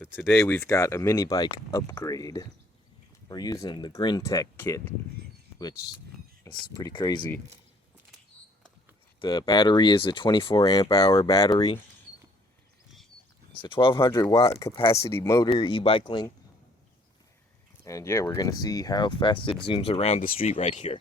So today we've got a mini bike upgrade. We're using the Grin kit, which is pretty crazy. The battery is a 24 amp hour battery. It's a 1200 watt capacity motor, e-bicycling. And yeah, we're gonna see how fast it zooms around the street right here.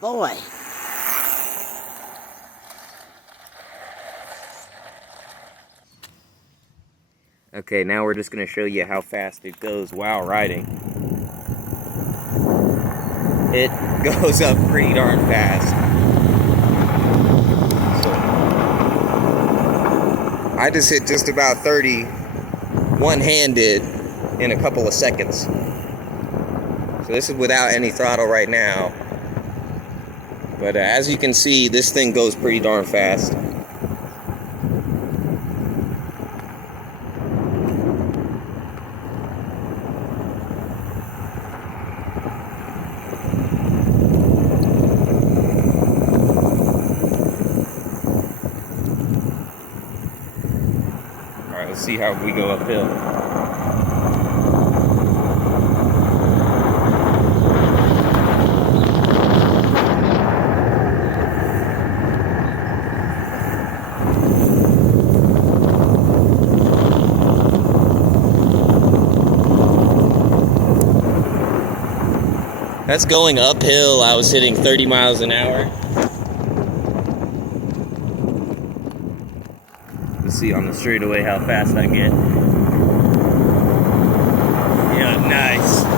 Boy. Okay, now we're just going to show you how fast it goes while riding. It goes up pretty darn fast. So, I just hit just about 30 one-handed in a couple of seconds. So this is without any throttle right now. But as you can see, this thing goes pretty darn fast. Alright, let's see how we go uphill. That's going uphill. I was hitting 30 miles an hour. Let's see on the straightaway how fast I get. Yeah, nice.